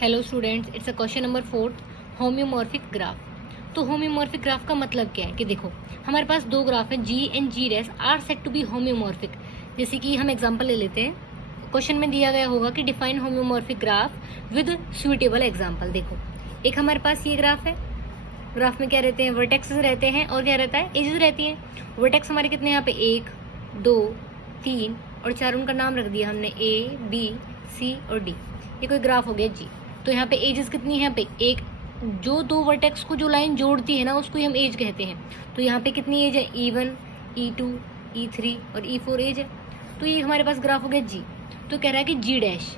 Hello students, it's a question number 4 homeomorphic graph. तो homeomorphic graph का मतलब क्या है कि देखो हमारे पास दो ग्राफ हैं, G and G dash are said to be homeomorphic. जैसे कि हम एग्जांपल ले लेते हैं, क्वेश्चन में दिया गया होगा कि define homeomorphic graph with suitable example. देखो एक हमारे पास ये ग्राफ है, ग्राफ में क्या रहते हैं, वर्टेक्सेस रहते हैं और क्या रहता है, एजेस रहती हैं। वर्टेक्स हमारे कितने यहाँ पे 1 2 3 और 4, उनका नाम रख दिया हमने ए बी सी और डी। ये कोई ग्राफ हो गया जी। तो यहाँ पे एजेस कितनी है, यहाँ पे एक, जो दो वर्टेक्स को जो लाइन जोड़ती है ना उसको ही हम एज कहते हैं। तो यहाँ पे कितनी एज है, E1 E2 E3 और E4 एज है। तो ये हमारे पास ग्राफ हो गया जी। तो कह रहा है कि G dash,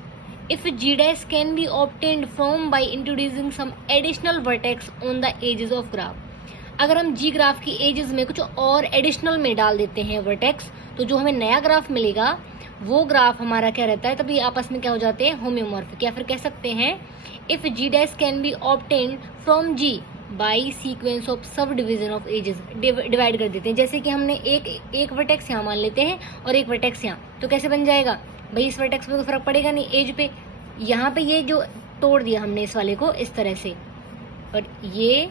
if G dash can be obtained from by introducing some additional vertex on the edges of graph. अगर हम जी ग्राफ की एजेस में कुछ और एडिशनल में डाल देते हैं वर्टेक्स, तो जो हमें नया ग्राफ मिलेगा वो ग्राफ हमारा क्या रहता है, तभी आपस में क्या हो जाते हैं, होम्योमॉर्फिक। या फिर कह सकते हैं if G dash can be obtained from G by sequence of sub division of edges. Divide कर देते हैं, जैसे कि हमने एक वर्टेक्स यहाँ मान लेते हैं और एक वर्टेक्स यहाँ, तो कैसे बन जाएगा भाई, इस वर्टेक्स पे कोई फर्क पड़ेगा नहीं एज पे। यहाँ पे ये जो तोड़ दिया हमने इस वाले को इस तरह से, और ये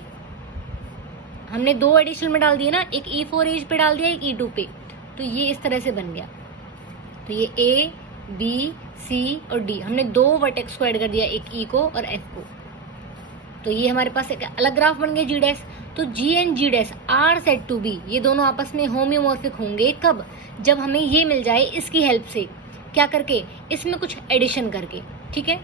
हमने दो एडिशनल में डाल दिए ना, एक E4 एज पे डाल दिया, एक E2 पे, तो ये इस तरह से बन गया। तो ये ए बी सी और डी, हमने दो वर्टेक्स को ऐड कर दिया, एक ई को और एफ को। तो ये हमारे पास एक अलग ग्राफ बन गया जी डैश। तो G and G dash are said to be, ये दोनों आपस में होम्योमॉर्फिक होंगे कब, जब हमें ये मिल जाए इसकी हेल्प से, क्या करके, इसमें कुछ एडिशन करके। ठीक है।